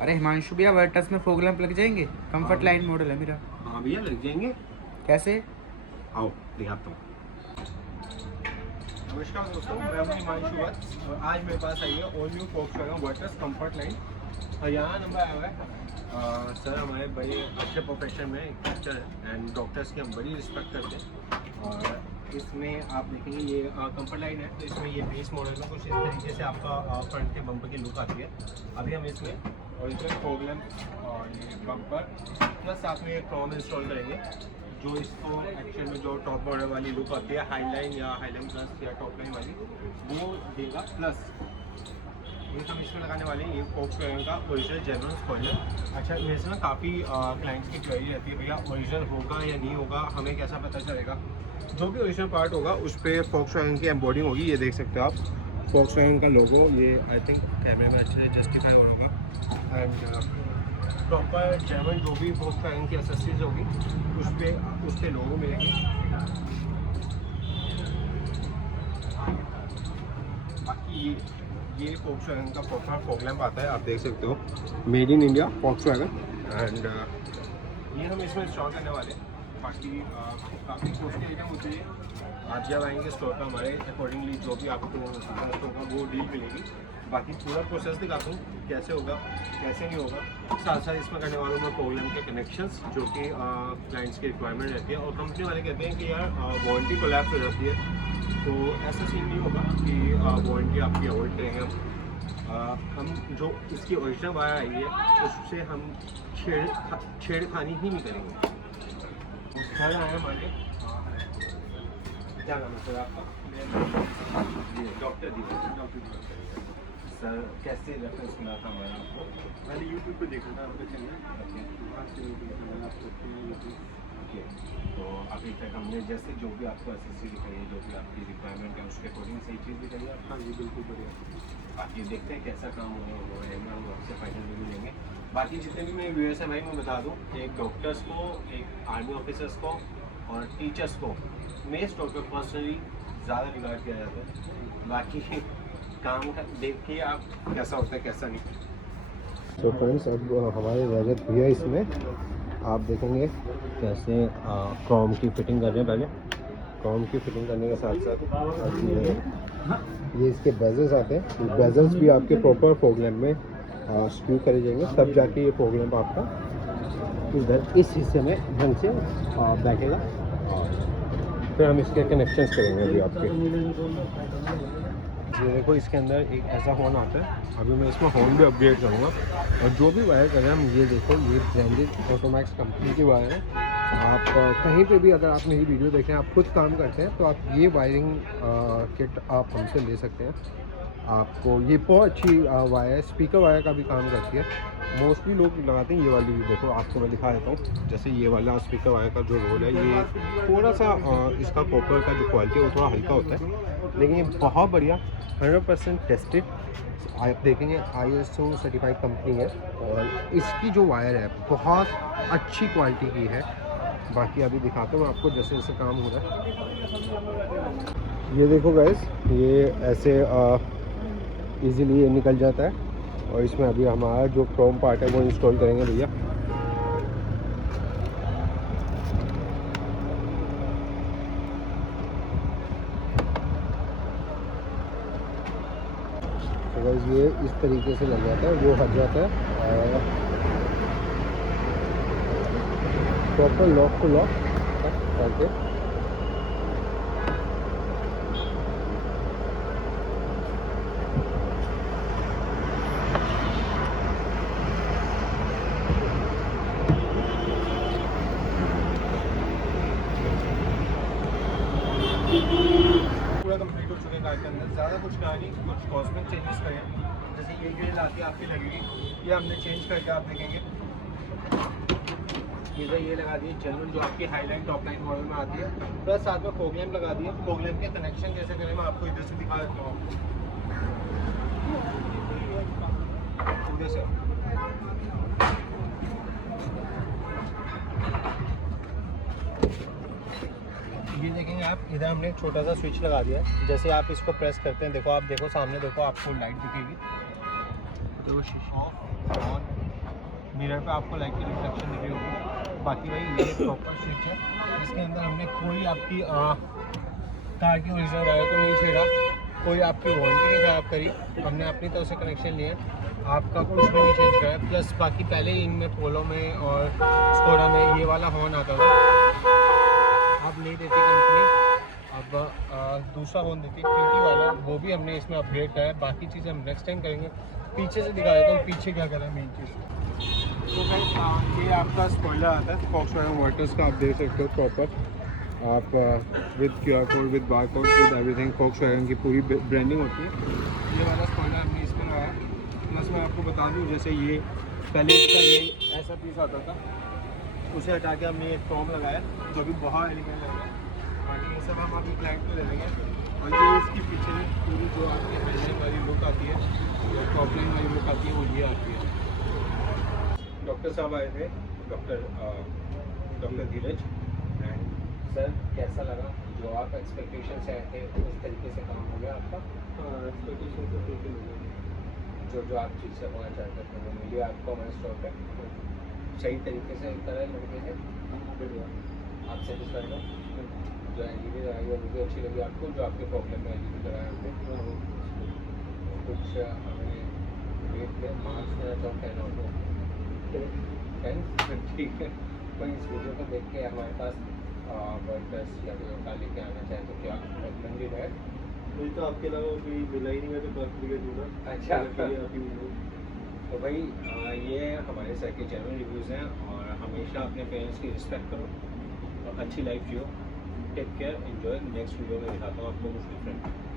अरे हिमांशु भैया वर्टस में फोग लैंप लग जाएंगे? कंफर्ट लाइन मॉडल है मेरा। हाँ भैया लग जाएंगे। कैसे? आओ दिखाता हूँ। नमस्कार दोस्तों, मैं हूं हिमांशु वत्स और आज मेरे पास आई है all new Volkswagen Virtus comfort line. और यहाँ नंबर आया हुआ है सर हमारे बड़े अच्छे प्रोफेशन में एक डॉक्टर है एंड डॉक्टर्स की हम बड़ी रिस्पेक्ट करते हैं। और इसमें आप देखेंगे ये कंफर्ट लाइन है, तो इसमें ये बेस मॉडल में कुछ इस तरीके से आपका फ्रंट के बम्पर की लुक आती है। अभी हम इसमें ओरिजिनल फोग लैंप और ये बम्पर प्लस साथ में एक क्रोम इंस्टॉल करेंगे, जो इसको एक्चुअल में जो टॉप बॉर्डर वाली लुक आती है हाईलाइन या हाईलाइन प्लस या टॉप लाइन वाली, वो देगा। प्लस ये हम इसमें लगाने वाले हैं ये वोक्सवैगन का ओरिजिनल जेन्युइन स्पॉइलर। अच्छा, मेरे से ना काफ़ी क्लाइंट्स की क्वेरी रहती है, भैया ओरिजिनल होगा या नहीं होगा, हमें कैसा पता चलेगा? जो भी ओरिजिनल पार्ट होगा उस पर वोक्सवैगन की एम्बॉडिंग होगी। ये देख सकते हो आप वोक्सवैगन का लोगो, ये आई थिंक कैमरे में अच्छे से जस्टिफाई हो होगा। एंड प्रॉपर जेन्युइन जो भी वोक्सवैगन की एसेसरीज होगी उस पर लोगो मिलेंगे। बाकी ये वोक्सवैगन का प्रॉपर फॉग लैंप आता है, आप देख सकते हो, made in India Volkswagen. And ये हम इसमें इंस्टॉल करने वाले हैं। बाकी काफ़ी कॉस्टली आइटम होती है। आप जब आएंगे स्टोर पर हमारे अकॉर्डिंगली जो भी आपको होगा वो डील मिलेगी। बाकी पूरा प्रोसेस दिखाता हूँ कैसे होगा कैसे नहीं होगा। साथ साथ इसमें करने वालों में फॉग लैंप के कनेक्शंस जो कि क्लाइंट्स की रिक्वायरमेंट रहती है। और कंपनी वाले कहते हैं कि यार वारंटी कोलैप्स हो जाती है, तो ऐसा सीन नहीं होगा कि वारंटी आपकी अवॉइड करेंगे। हम जो इसकी ओरिजिनल वायर आई है उससे हम छेड़खानी ही नहीं करेंगे। सर आए हमारे, क्या नाम है सर आपका? डॉक्टर डॉक्टर सर कैसे रेफरेंस मिला था हमारा आपको? मैंने यूट्यूब पे देखा था आपका चैनल, वहाँ से ओके, तो अभी तक हमने जैसे जो भी आपको एसेसरी दिखाई है, जो भी आपकी रिक्वायरमेंट है उसके अकॉर्डिंग सही चीज़ दिखाई है। हाँ जी बिल्कुल बढ़िया। बाकी देखते हैं कैसा काम रहेगा, हम आपसे फाइनल रिव्यू लेंगे। बाकी जितने भी मेरे व्यूअर्स हैं भाई, मैं बता दूं, एक डॉक्टर्स को, एक आर्मी ऑफिसर्स को और टीचर्स को मेरे स्टोर पर पर्सनली ज़्यादा रिगार्ड किया जाता है। बाकी काम का देखिए आप कैसा होता है कैसा नहीं। तो फ्रेंड्स, अब हमारे रजत भैया इसमें आप देखेंगे कैसे क्रोम की फिटिंग कर रहे हैं। पहले क्रोम की फिटिंग करने के साथ साथ ये इसके बेजल्स आते हैं, बेजल्स भी आपके प्रॉपर फॉग लैंप में स्क्रू करे जाएंगे, तब जाके ये फॉग लैंप आपका इधर इस हिस्से में ढंग से बैठेगा। फिर हम इसके कनेक्शंस करेंगे अभी आपके। ये देखो इसके अंदर एक ऐसा हॉर्न आता है, अभी मैं इसमें हॉर्न भी अपग्रेड करूँगा। और जो भी वायर कर रहे हैं हम, ये देखो ये ब्रांडेड ऑटोमैक्स कंपनी की वायर है। आप कहीं पे भी अगर आप मेरी वीडियो देखें, आप खुद काम करते हैं, तो आप ये वायरिंग किट आप हमसे ले सकते हैं। आपको ये बहुत अच्छी वायर, स्पीकर वायर का भी काम करती है। मोस्टली लोग लगाते हैं ये वाली। देखो आपको मैं दिखा देता हूँ, जैसे ये वाला स्पीकर वायर का जो रोल है, ये थोड़ा सा इसका कॉपर का जो क्वालिटी है वो थोड़ा हल्का होता है, लेकिन ये बहुत बढ़िया 100% टेस्टेड, आप देखेंगे ISO सर्टिफाइड कंपनी है। और इसकी जो वायर है बहुत अच्छी क्वालिटी की है। बाकी अभी दिखाता हूँ आपको जैसे जैसे काम हो रहा है। ये देखो गाइस, ये ऐसे इजीली ये निकल जाता है। और इसमें अभी हमारा जो क्रोम पार्ट है वो इंस्टॉल करेंगे भैया। तो गाइस ये इस तरीके से लग जाता है, वो हट जाता है और प्रॉपर लॉक टू लॉक करके पूरा कंप्लीट हो चुके हैं। कार के अंदर ज़्यादा कुछ कहा नहीं, कुछ कॉस्मेटिक चेंजेस करें। जैसे ये ग्रिल आती है आपकी लगेगी, ये हमने चेंज करके आप देखेंगे इधर ये लगा दिए जेन्युइन जो आपकी हाईलाइन टॉप लाइन मॉडल में आती है। प्लस साथ में फॉग लैंप लगा दिए। फॉग लैंप के कनेक्शन कैसे करें मैं आपको इधर से दिखा देता हूँ। उधर से ये देखेंगे आप, इधर हमने एक छोटा सा स्विच लगा दिया है। जैसे आप इसको प्रेस करते हैं, देखो आप देखो सामने देखो आपको लाइट दिखेगी, तो ऑफ ऑन मिरर पे आपको लाइट की रिफ्लेक्शन दिख रही होगी। बाकी भाई ये प्रॉपर स्विच है, इसके अंदर हमने कोई आपकी कार की ओरिजिनल वायर को नहीं छेड़ा, कोई आपकी वारंटी नहीं ख़राब करी, हमने अपनी तरफ से कनेक्शन लिए, आपका कुछ भी नहीं चेंज करा। प्लस बाकी पहले इनमें पोलो में और स्कोडा में ये वाला हॉर्न आता था, अब नहीं देती कंपनी, अब दूसरा हॉर्न देती है PT वाला, वो भी हमने इसमें अपग्रेड करा है। बाकी चीज़ें हम नेक्स्ट टाइम करेंगे। पीछे से दिखा देता हूँ पीछे क्या करें मेन चीज़। तो भाई ये आपका स्पॉइलर आता है फॉक्सवैगन वर्टस का, आप देख सकते हो प्रॉपर, आप with QR code, with bar code, with everything, Volkswagen की पूरी ब्रांडिंग होती है। ये वाला स्पॉइलर हमने इसमें लगाया। प्लस मैं आपको बता दूं, जैसे ये पहले इसका ये ऐसा पीस आता था, उसे हटा के हमने एक टॉम लगाया जो भी बहुत एलिमेंट लग रहा है। बाकी ये सब हम अपनी क्लाइंट को दे देंगे। और ये इसकी पीछे पूरी जो आपकी हेडलाइन वाली लुक आती है, टॉप लाइन वाली लुक आती है, वो ये आती है। डॉक्टर साहब आए थे, डॉक्टर धीरज। एंड सर कैसा लगा जो आप एक्सपेक्टेशन से आए थे उस तरीके से काम हो गया आपका? हाँ, एक्सपेक्टेशन तो ठीक है। जो आप चीज़ से होना चाहते थे वो मिली आपको हमारे स्टोर पे, सही तरीके से करा है लड़के ने, बढ़िया। आप सेटिस्फाइड हो? जो LED लगाई है वो भी अच्छी लगी आपको, जो आपके प्रॉब्लम में LED लगाया हमने? हाँ, कुछ हमें रेट में मार्क्स देना चाहूँ 10 आउट ऑफ 10? ठीक है। कोई इस वीडियो को देख के हमारे पास वर्कर्स या कोई और लेके आना चाहे तो क्या रिकमेंडेड है? मुझे तो आपके अलावा कोई मिला ही नहीं, मैं तो बात भी दूँगा। अच्छा। आप ही मिलो। तो भाई ये हमारे सर के जेन्युइन रिव्यूज़ हैं, और हमेशा अपने पेरेंट्स की रिस्पेक्ट करो और अच्छी लाइफ जियो। Take care, enjoy. Next video में दिखाता हूँ आप लोग कुछ डिफरेंट।